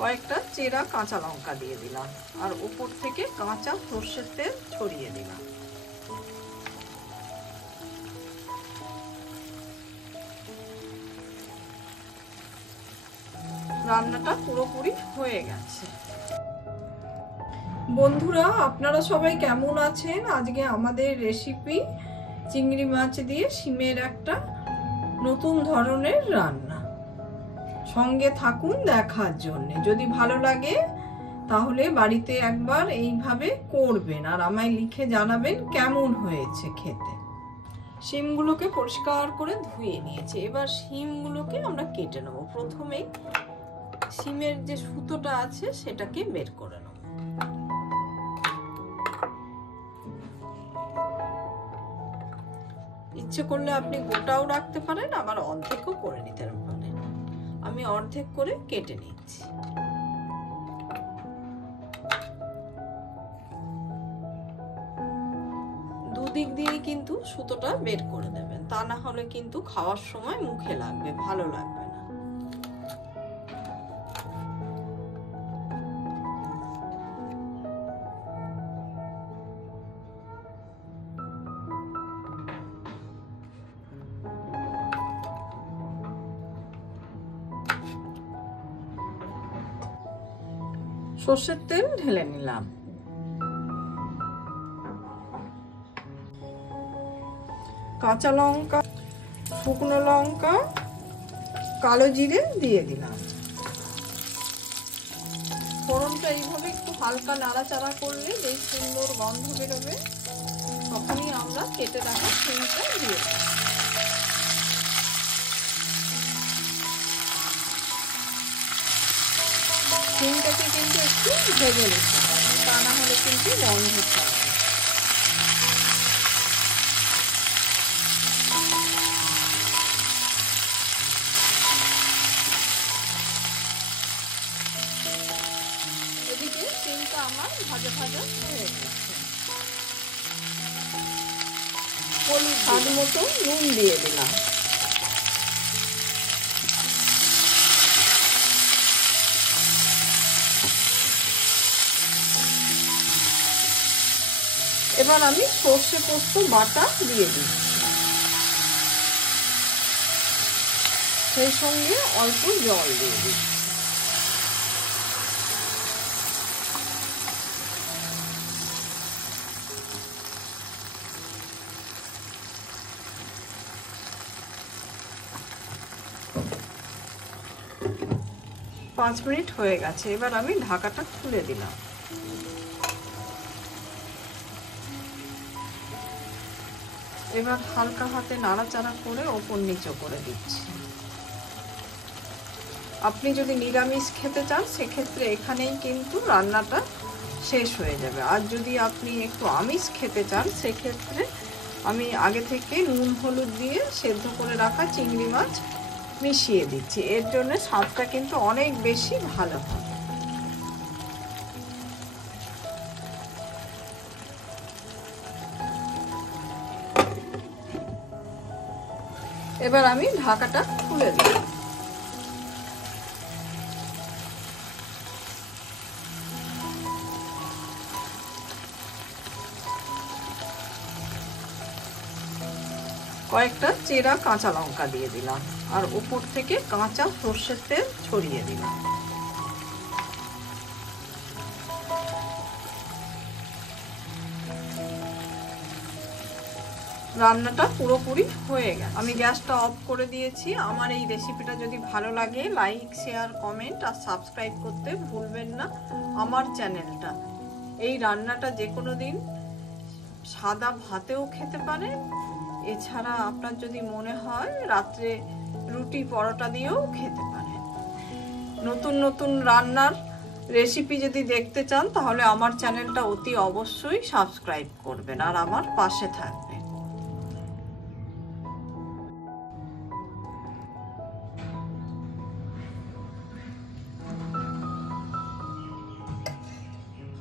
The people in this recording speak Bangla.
কয়েকটা চেরা কাঁচা লঙ্কা দিয়ে দিলাম আর উপর থেকে কাঁচা সর্ষের তেল ছড়িয়ে দিলাম। রান্নাটা পুরোপুরি হয়ে গেছে। বন্ধুরা, আপনারা সবাই কেমন আছেন? আজকে আমাদের রেসিপি চিংড়ি মাছ দিয়ে শিমের একটা নতুন ধরনের রান্না। সঙ্গে থাকুন দেখার জন্য। যদি ভালো লাগে তাহলে বাড়িতে একবার এইভাবে করবেন আর আমায় লিখে জানাবেন কেমন হয়েছে খেতে। শিমগুলোকে পরিষ্কার করে ধুয়ে নিয়েছি। এবার শিমগুলোকে আমরা কেটে নেব। প্রথমেই শিমের যে সুতোটা আছে সেটাকে বের করে নেব। ইচ্ছে করলে আপনি গোটাও রাখতে পারেন, আবার অর্ধেকও করে নিতে পারেন। আমি অর্ধেক করে কেটে নিচ্ছি। দুদিক দিয়ে কিন্তু সুতোটা বের করে দেবেন, তা না হলে কিন্তু খাওয়ার সময় মুখে লাগবে, ভালো লাগবে না। সর্ষের তেল ঢেলে নিলাম। কাঁচা লঙ্কা, শুকনো লঙ্কা, কালো জিরে দিয়ে দিলাম। ফোড়নটা এইভাবে একটু হালকা নাড়াচাড়া করলে বেশ সুন্দর গন্ধ বেরোবে। তখনই আমরা কেটে রাখা শিমটা দিয়ে দেব। শিমটাকে কিন্তু একটু ভেজে নিতে হবে, তা না হলে কিন্তু গন্ধ ছাড়বে। এদিকে শিমটা আমার ভাজা ভাজা হয়ে গেছে। হলুদ স্বাদ মতো নুন দিয়ে দিলাম। এবার আমি সর্ষে পোস্ত বাটা দিয়ে দিচ্ছি, সেই সঙ্গে অল্প জল দিয়ে দিচ্ছি। পাঁচ মিনিট হয়ে গেছে। এবার আমি ঢাকাটা খুলে দিলাম। এবার হালকা হাতে নাড়াচাড়া করে ওপর নিচে করে দিচ্ছি। আপনি যদি নিরামিষ খেতে চান সেক্ষেত্রে এখানেই কিন্তু রান্নাটা শেষ হয়ে যাবে। আর যদি আপনি একটু আমিষ খেতে চান সেক্ষেত্রে আমি আগে থেকে নুন হলুদ দিয়ে সেদ্ধ করে রাখা চিংড়ি মাছ মিশিয়ে দিচ্ছি। এর জন্য স্বাদটা কিন্তু অনেক বেশি ভালো হয়। এবার আমি ঢাকাটা খুলে দিই। কয়েকটা চেরা কাঁচা লঙ্কা দিয়ে দিলাম আর উপর থেকে কাঁচা সর্ষের তেল ছড়িয়ে দিলাম। রান্নাটা পুরোপুরি হয়ে গেছে। আমি গ্যাসটা অফ করে দিয়েছি। আমার এই রেসিপিটা যদি ভালো লাগে লাইক, শেয়ার, কমেন্ট আর সাবস্ক্রাইব করতে ভুলবেন না আমার চ্যানেলটা। এই রান্নাটা যে কোনো দিন সাদা ভাতেও খেতে পারেন, এছাড়া আপনার যদি মনে হয় রাত্রে রুটি পরোটা দিয়েও খেতে পারেন। নতুন নতুন রান্নার রেসিপি যদি দেখতে চান তাহলে আমার চ্যানেলটা অতি অবশ্যই সাবস্ক্রাইব করবেন আর আমার পাশে থাকবেন।